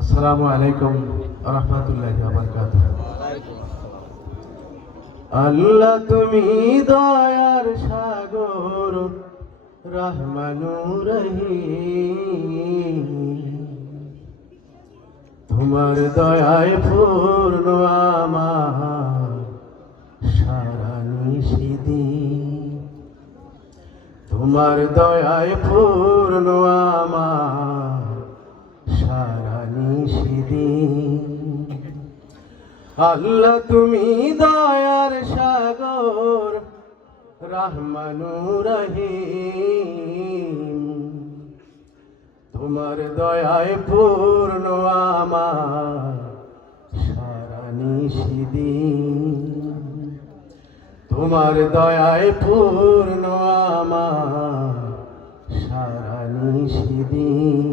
আসসালামু আলাইকুম রহমতুল্লাহি ওয়া বারাকাতুহু। আল্লাহ তুমি দয়ার সাগর, রহমানুর রহিম। তোমার দয়ায় পূর্ণ আমার সারা নিশিদিন। তোমার দয়ায় পূর্ণ আমার সারা নিশিদিন। আল্লাহ তুমি দয়ার সাগর, রহমানুর রহিম। তোমার দয়ায় পূর্ণ আমার সারা নিশিদিন। তোমার দয়ায় পূর্ণ আমার সারা নিশিদিন।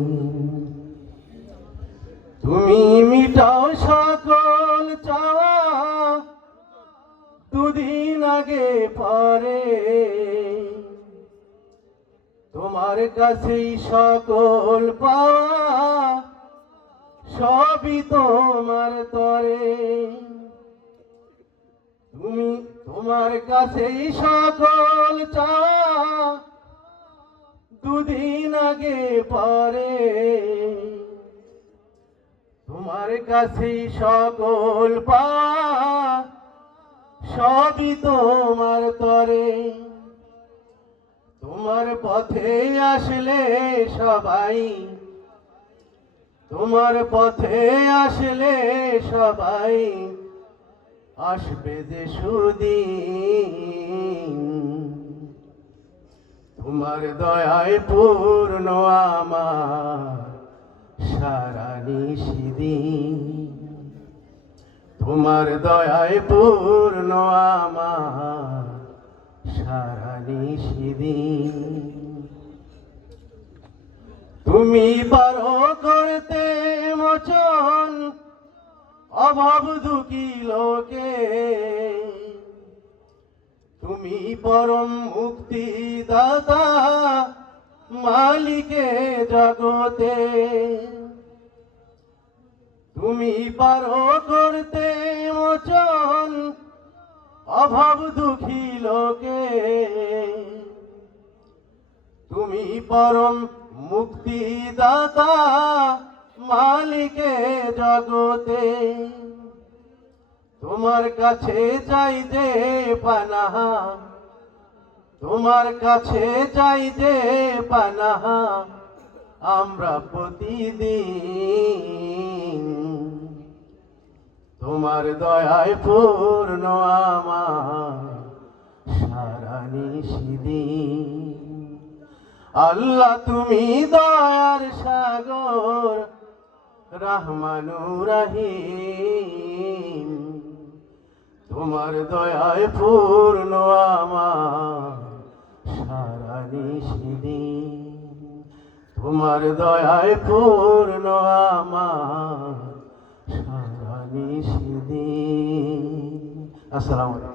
তুমি মিটাও সকল চাওয়া, দুদিন আগে পরে তোমার কাছেই সকল পাওয়া, সবই তোমার তরে। তুমি তোমার কাছেই সকল চাওয়া, দুদিন আগে পরে তোমার কাছেই সকল পাওয়া, সবই তোমার তরে। তোমার পথে আসলে সবাই, তোমার পথে আসলে সবাই আসবে যে সুদিন। তোমার দয়ায় পূর্ণ আমার সারা নিশিদিন। তোমার দয়ায় পূর্ণ আমার সারা নিশিদিন। তুমি পারো করতে মোচন অভাব দুঃখী লোকে। তুমি পরম মুক্তি দাতা, মালিকে জগতে। তুমি পারো করতে মোচন অভাব দুঃখী লোকে। তুমি পরম মুক্তি দাতা, মালিকে জগতে। তোমার কাছে চাই যে পানাহা, তোমার কাছে চাই যে পানাহা আমরা প্রতিদিন। তোমার দয়ায় পূর্ণ আমার সারা নিশিদিন। আল্লাহ তুমি দয়ার সাগর, রহমানুর রহিম। তোমার দয়ায় পূর্ণ আমার সারা নিশিদিন। তোমার দয়ায় পূর্ণ আমার সারা নিশিদিন। আসসালামু আলাইকুম।